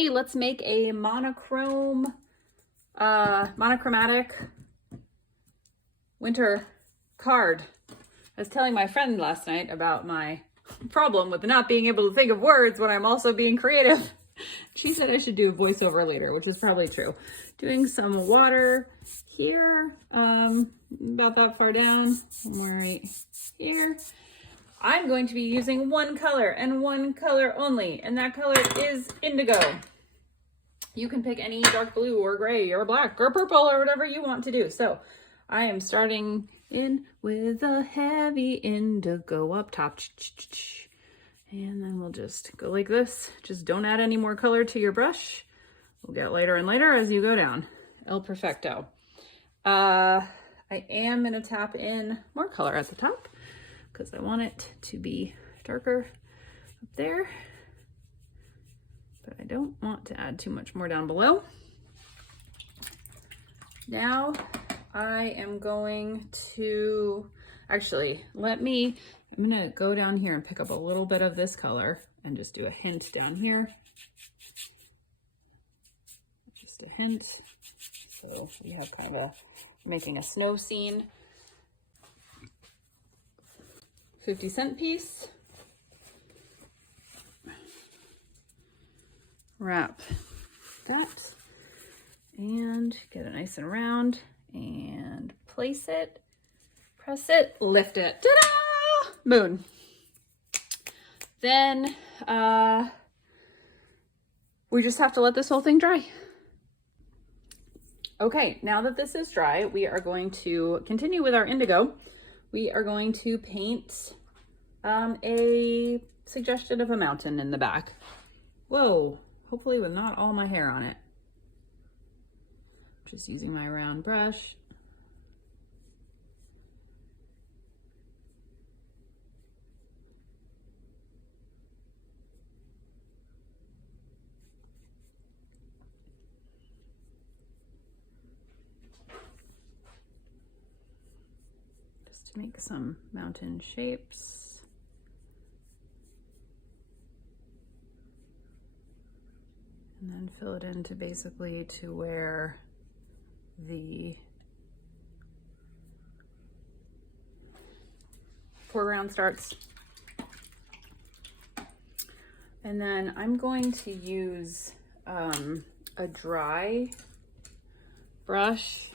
hey, let's make a monochromatic winter card. I was telling my friend last night about my problem with not being able to think of words when I'm also being creative. She said I should do a voiceover later, which is probably true. Doing some water here, about that far down, somewhere right here. I'm going to be using one color and one color only, and that color is indigo. You can pick any dark blue or gray or black or purple or whatever you want to do. So I am starting in with a heavy indigo up top. And then we'll just go like this. Just don't add any more color to your brush. We'll get lighter and lighter as you go down. El Perfecto. I am gonna tap in more color at the top because I want it to be darker up there. But I don't want to add too much more down below. Now I am going to, actually, I'm gonna go down here and pick up a little bit of this color and just do a hint down here. Just a hint. So we have kind of making a snow scene. 50-cent piece. Wrap that and get it nice and round and place it, press it, lift it. Ta-da! Moon. Then we just have to let this whole thing dry. Okay, now that this is dry, we are going to continue with our indigo. We are going to paint a suggestion of a mountain in the back. Whoa, hopefully with not all my hair on it. Just using my round brush. To make some mountain shapes. And then fill it into basically to where the foreground starts. And then I'm going to use a dry brush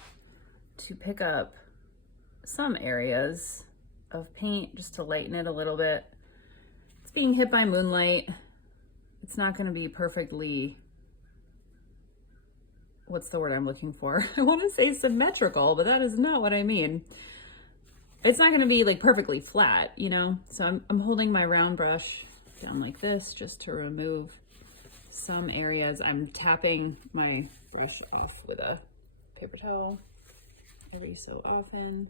to pick up some areas of paint just to lighten it a little bit. It's being hit by moonlight. It's not going to be perfectly, what's the word I'm looking for? I want to say symmetrical, but that is not what I mean. It's not going to be like perfectly flat, you know? So I'm holding my round brush down like this just to remove some areas. I'm tapping my brush off with a paper towel every so often.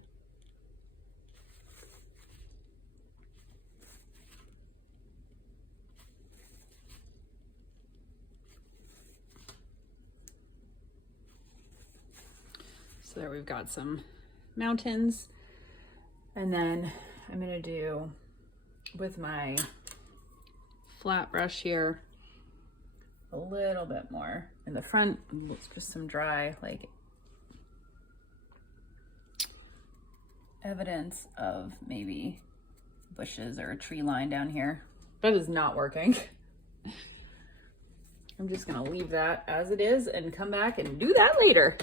So there we've got some mountains. And then I'm gonna do, with my flat brush here, a little bit more in the front. It's just some dry, like, evidence of maybe bushes or a tree line down here. That is not working. I'm just gonna leave that as it is and come back and do that later.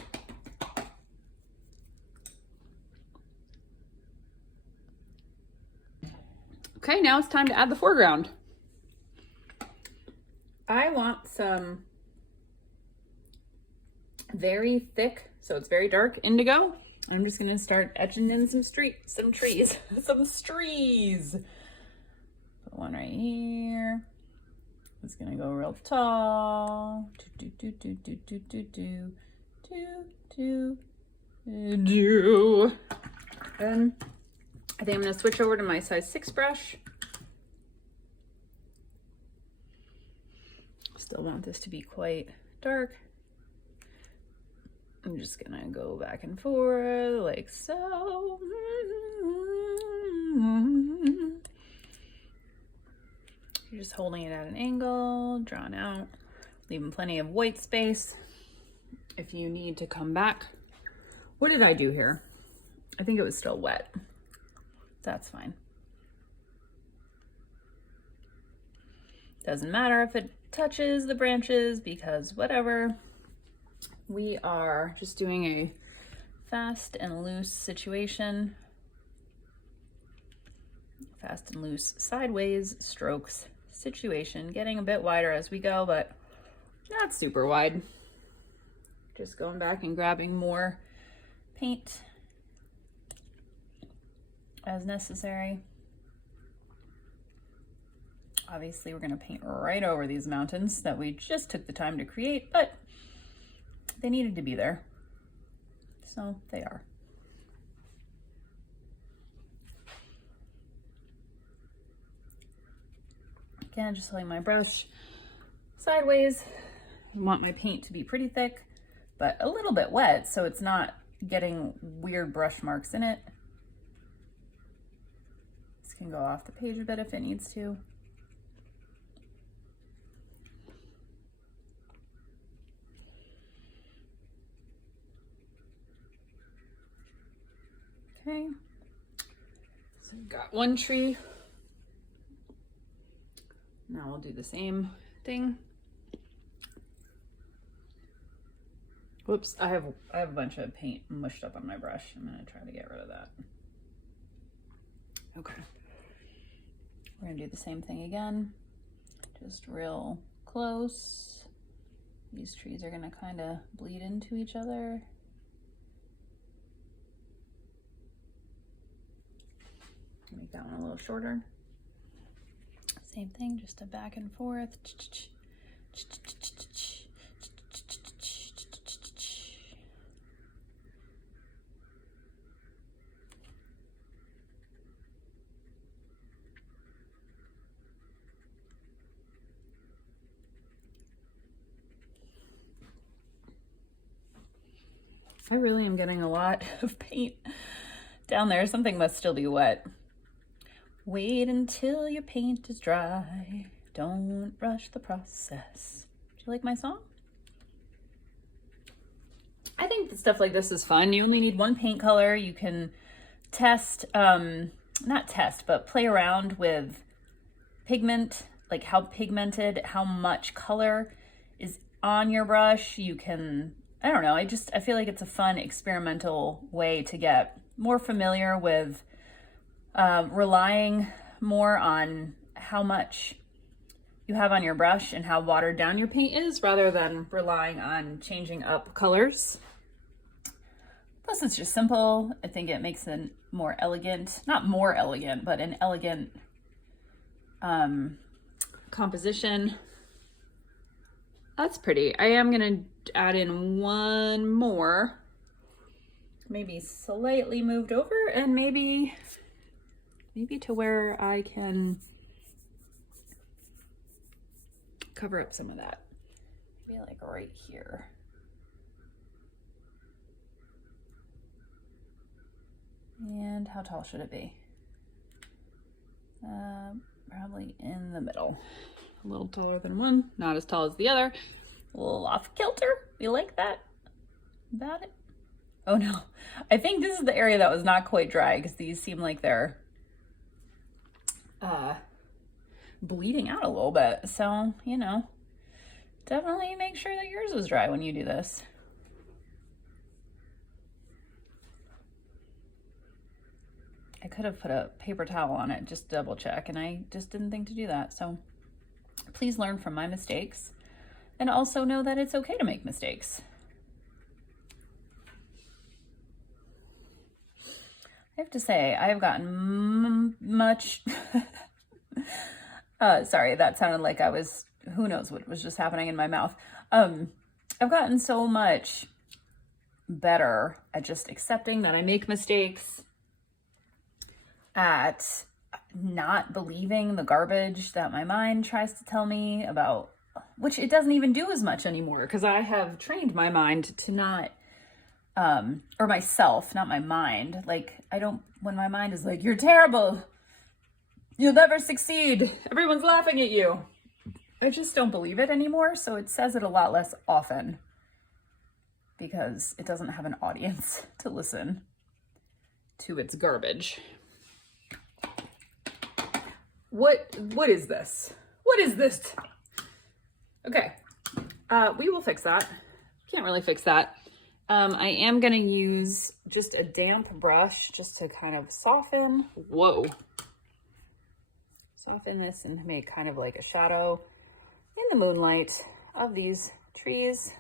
Okay, now it's time to add the foreground. I want some very thick, so it's very dark indigo. I'm just gonna start etching in some trees. Some trees. Put one right here. It's gonna go real tall. And I think I'm gonna switch over to my size 6 brush. Still want this to be quite dark. I'm just gonna go back and forth like so. You're just holding it at an angle, drawn out. leaving plenty of white space if you need to come back. What did I do here? I think it was still wet. That's fine. Doesn't matter if it touches the branches because whatever. We are just doing a fast and loose situation. Fast and loose sideways strokes situation. Getting a bit wider as we go, but not super wide. Just going back and grabbing more paint as necessary. Obviously, we're going to paint right over these mountains that we just took the time to create, but they needed to be there. So they are. Again, just holding my brush sideways. I want my paint to be pretty thick, but a little bit wet, so it's not getting weird brush marks in it. This can go off the page a bit if it needs to. Okay, so we've got one tree. Now we'll do the same thing. Whoops, I have a bunch of paint mushed up on my brush. I'm gonna try to get rid of that. Okay, we're gonna do the same thing again, just real close. These trees are gonna kind of bleed into each other. Make that one a little shorter. Same thing, just a back and forth. I really am getting a lot of paint down there. Something must still be wet. Wait until your paint is dry. Don't rush the process. Do you like my song? I think that stuff like this is fun. You only need one paint color. You can test, not test, but play around with pigment, like how pigmented, how much color is on your brush. You can, I don't know, I feel like it's a fun experimental way to get more familiar with relying more on how much you have on your brush and how watered down your paint is rather than relying on changing up colors. Plus it's just simple. I think it makes it more elegant, not more elegant, but an elegant composition. That's pretty. I am gonna add in one more, maybe slightly moved over and maybe to where I can cover up some of that. Maybe like right here. And how tall should it be? Probably in the middle. A little taller than one, not as tall as the other. A little off kilter. You like that? About it? Oh no. I think this is the area that was not quite dry because these seem like they're bleeding out a little bit. So, you know, definitely make sure that yours is dry when you do this. I could have put a paper towel on it just to double check, and I just didn't think to do that. So please learn from my mistakes and also know that it's okay to make mistakes. I have to say, I have gotten much, sorry, that sounded like I was, who knows what was just happening in my mouth. I've gotten so much better at just accepting that I make mistakes, at not believing the garbage that my mind tries to tell me about, which it doesn't even do as much anymore because I have trained my mind to not, or myself, not my mind. Like, I don't, when my mind is like, you're terrible, you'll never succeed, everyone's laughing at you. I just don't believe it anymore, so it says it a lot less often because it doesn't have an audience to listen to its garbage. What is this? What is this? Okay, we will fix that. Can't really fix that. I am gonna use just a damp brush just to kind of soften, soften this and make kind of like a shadow in the moonlight of these trees.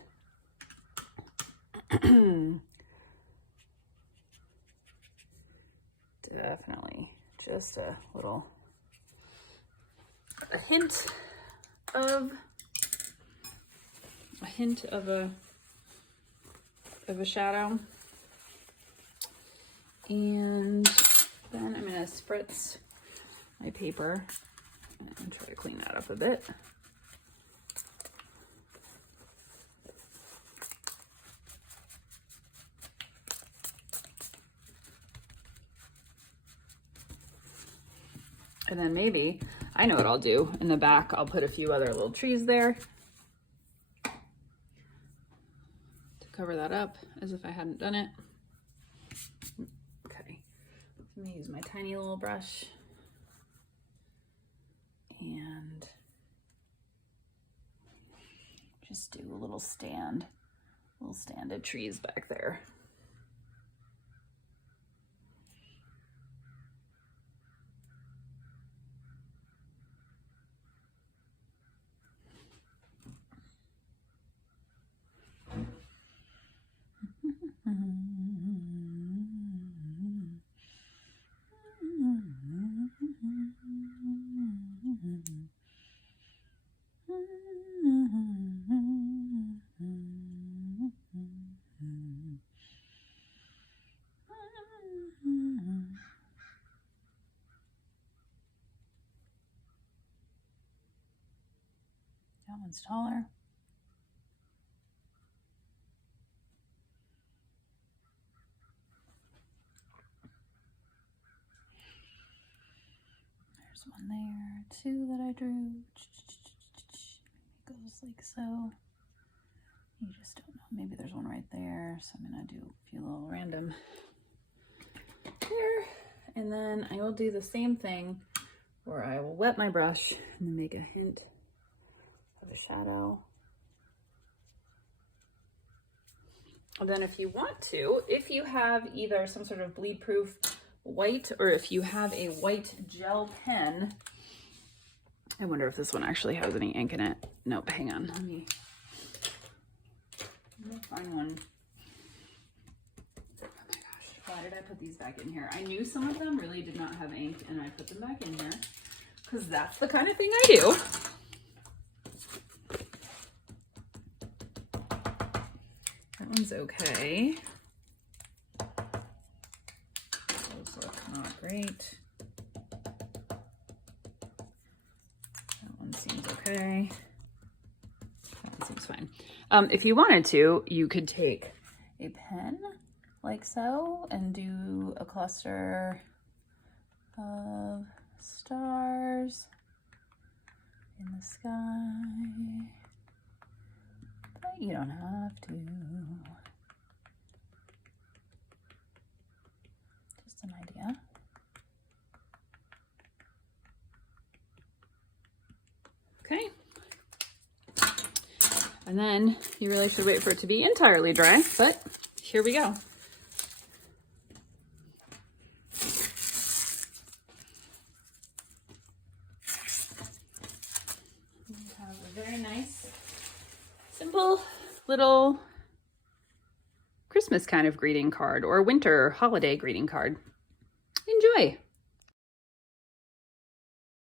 Definitely just a hint of a shadow. And then I'm gonna spritz my paper and try to clean that up a bit. And then maybe, I know what I'll do. In the back, I'll put a few other little trees there to cover that up as if I hadn't done it. Okay, let me use my tiny little brush and just do a little stand of trees back there. That one's taller. There's one there, two that I drew. It goes like so. You just don't know. Maybe there's one right there. So I'm gonna do a few little random there. And then I will do the same thing where I will wet my brush and then make a hint of a shadow. And then if you want to, if you have either some sort of bleed proof white or if you have a white gel pen, I wonder if this one actually has any ink in it. Nope, hang on, let me find one. Oh my gosh, why did I put these back in here? I knew some of them really did not have ink and I put them back in here because that's the kind of thing I do. That one's okay. Those look not great. That one seems okay. That one seems fine. If you wanted to, you could take a pen like so and do a cluster of stars in the sky. But you don't have to. Just an idea. Okay. And then you really should wait for it to be entirely dry, but here we go. We have a very nice, simple little Christmas kind of greeting card or winter holiday greeting card. Enjoy.